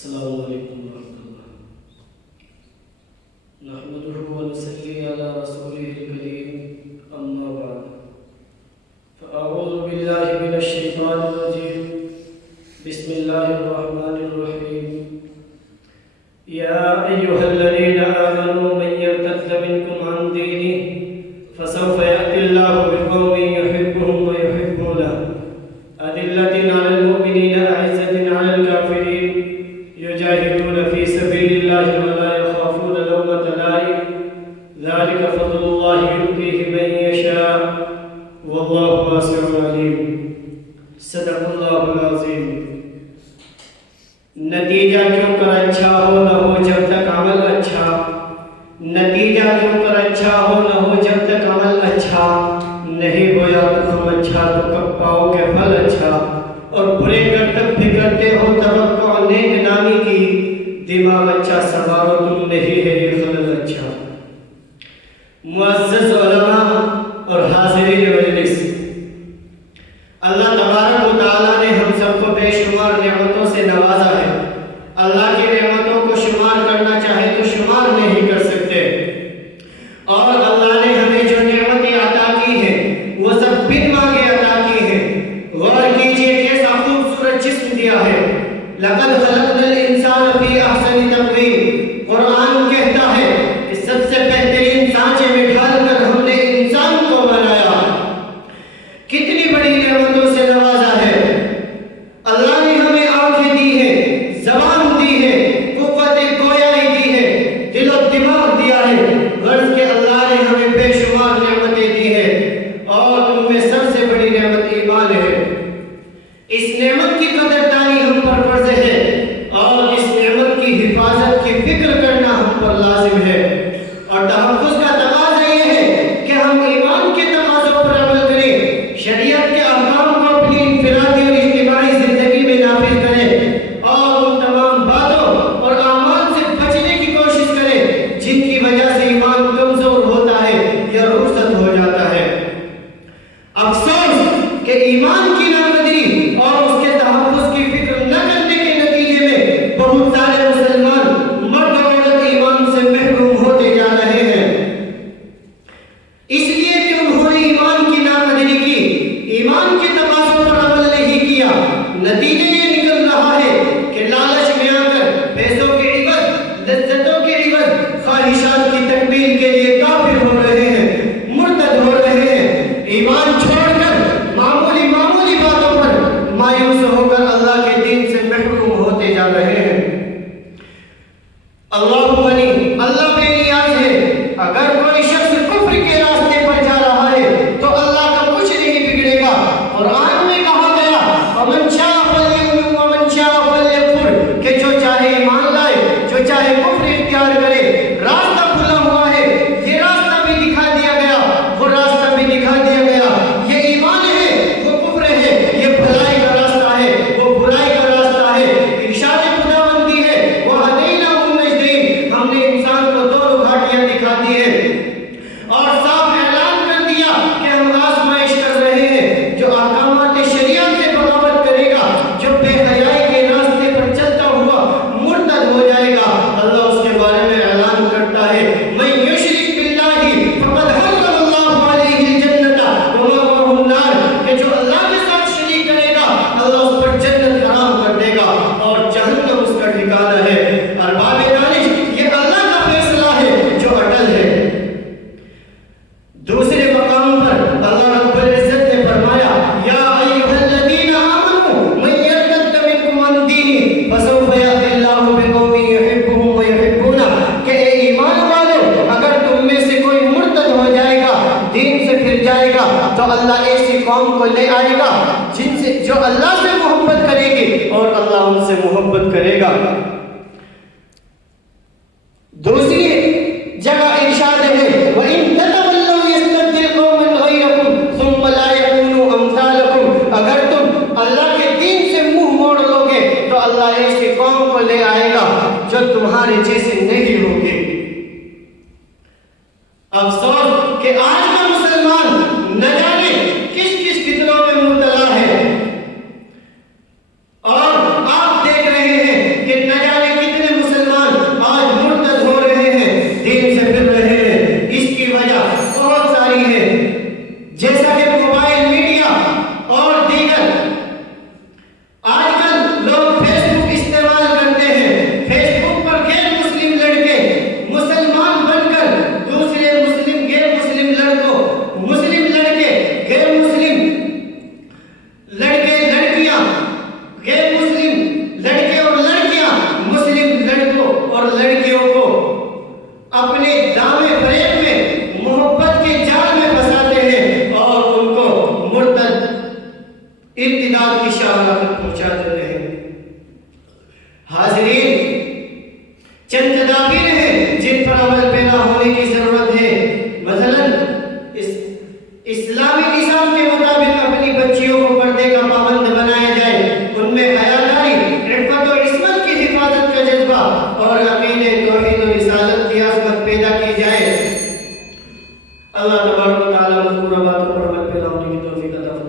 السلام علیکم ورحمۃ اللہ نحمده ونصلي على رسوله الكريم اما بعد فاعوذ باللہ من الشیطان الرجیم بسم اللہ الرحمن الرحیم یا ایھا الذین آمنوا من یرتد منکم عن دینہ فسوف یأتی اللہ بقوم یحبهم ویحبونه أذلة على المؤمنين أعزة على الكافرين يجاهدون في سبيل الله ولا يخافون لومة لائم ذلك فضل الله يؤتيه من يشاء والله واسع عليم صدق الله العظيم نتیجہ کیوں کر اچھا ہو نہ ہو جب تک عمل اچھا نتیجہ کیوں کر اچھا ہو نہ ہو جب تک عمل اچھا نہیں ہوا تو ہم اچھا تو کب پاؤ گے پھل اچھا اور برے کرتب بھی کرتے ہو توقع نیک نامی کی دماغ اچھا سنوارو تم نہیں ہے یہ خلل اچھا معزز علماء اور حاضرین مجلس اللہ تبارک و تعالیٰ نے ہم سب کو بے شمار نعمتوں سے نوازا ہے اللہ کی نعمتوں کو شمار کرنا چاہے تو شمار نہیں کر سکتے اور اللہ نے ہمیں جو نعمتیں عطا کی ہیں وہ سب بن مانگے عطا کی ہیں غور کیجئے کیسا خوبصورت جسم دیا ہے لقد خلقنا الانسان فی احسن تقویم قرآن کہتا ہے کہ سب سے بہترین سانچے میں ڈھال کر ہم نے انسان کو بنایا کتنی بڑی نعمتوں سے نوازا ہے اللہ نے ہمیں آنکھیں دی ہیں زبان دی ہے قوت گویائی دی ہے دل و دماغ دیا ہے غرض کہ اللہ نے ہمیں بے شمار نعمتیں دی ہیں اور ان میں سب سے بڑی نعمت ایمان ہے اس نعمت کی قدردانی ہم پر فرض ہے اور اس نعمت کی حفاظت کی فکر کرنا ہم پر لازم ہے اور تحفظ کا تقاضا یہ ہے کہ ہم ایمان کے تقاضوں پر عمل کریں شریعت کے احکام کو اپنی انفرادی اور اجتماعی زندگی میں نافذ کریں اور ان تمام باتوں اور اعمال سے بچنے کی کوشش کریں جن کی وجہ سے ایمان کمزور ہوتا ہے یا رخصت ہو جاتا ہے افسوس کہ ایمان کی ناقدری اور اس کے تحفظ کی فکر نہ کرنے کے نتیجے میں بہت سارے مسلمان مرد و عورت ایمان سے محروم ہوتے جا رہے ہیں اس لیے کہ انہوں نے ایمان کی ناقدری کی ایمان کے تقاضوں پر عمل نہیں کیا نتیجہ یہ نکل رہا ہے کہ لالچ میں آ کر پیسوں کے عوض لذتوں کے عوض خواہشات کی تکمیل کے لیے کافر ہو رہے ہیں مرتد ہو رہے ہیں ایمان چھوڑ کر معمولی باتوں پر مایوس ہو کر اللہ کے دین سے محروم ہوتے جا رہے ہیں اللہ غنی اللہ بے نیاز ہے اگر کوئی شخص کفر کے راستے پر جا رہا ہے تو اللہ کا کچھ نہیں بگڑے گا قرآن میں کہا گیا ومن شاء فلیؤمن ومن شاء فلیکفر کہ جو چاہے ایمان لائے جو چاہے کفر اختیار کرے راستہ کھلا ہوا ہے یہ راستہ بھی دکھا دیا گیا وہ راستہ بھی دکھا دیا گیا یہ ایمان ہے وہ کفر ہے یہ بھلائی کا راستہ ہے وہ برائی کا راستہ ہے ارشاد خداوندی ہے وہ ہدیناہم النجدین ہم نے انسان کو دونوں گھاٹیاں دکھا دی ہیں اور صاف اعلان کر دیا کہ ہم آزمائش کر رہے ہیں جو احکامات شریعت سے بغاوت کرے گا جو بے حیائی کے راستے پر چلتا ہوا مرتد ہو جائے گا اللہ اس کے بارے میں اعلان کرتا ہے من یشرک باللہ فقد حرم اللہ علیہ الجنۃ ومأواہ النار کہ جو اللہ کے ساتھ شریک کرے گا اللہ اس پر جنت حرام کر دے گا اور جہنم اس کا ٹھکانہ ہے ارباب دانش یہ اللہ کا فیصلہ ہے جو اٹل ہے دوسرے مقام پر اللہ رب العزت نے فرمایا یا ایھا الذین آمنوا من یرتد منکم عن دینہ فسوف یأتی اللہ بقوم یحبهم ویحبونه کہ اے ایمان والو اگر تم میں سے کوئی مرتد ہو جائے گا دین سے پھر جائے گا تو اللہ ایسی قوم کو لے آئے گا جن سے جو اللہ سے محبت کرے گی اور اللہ ان سے محبت کرے گا دوسری جگہ ارشاد ہے وَإِن تَتَوَلَّوْا يَسْتَبْدِلْ قَوْمًا غَيْرَكُمْ ثُمَّ لَا يَكُونُوا أَمْثَالَكُمْ اگر تم اللہ کے دین سے منہ موڑ لو گے تو اللہ ایسی قوم کو لے آئے گا جو تمہارے جیسے نہیں ہوں گے افسوس کہ آج کا مسلمان نہ جانے کس کس فتنوں میں مبتلا ہے اور آپ دیکھ رہے ہیں کہ نہ جانے چند تدابیر ہیں جن پر عمل پیدا ہونے کی ضرورت ہے. مثلاً اسلامی نظام کے مطابق اپنی بچیوں کو پردے کا پابند بنایا جائے، ان میں حیاداری، عفت و عصمت کی حفاظت کا جذبہ اور عقیدے، توحید و رسالت کی عظمت پیدا کی جائے. اللہ تبارک و تعالیٰ مذکورہ باتوں پر عمل پیدا ہونے کی توفیق عطا فرمائے.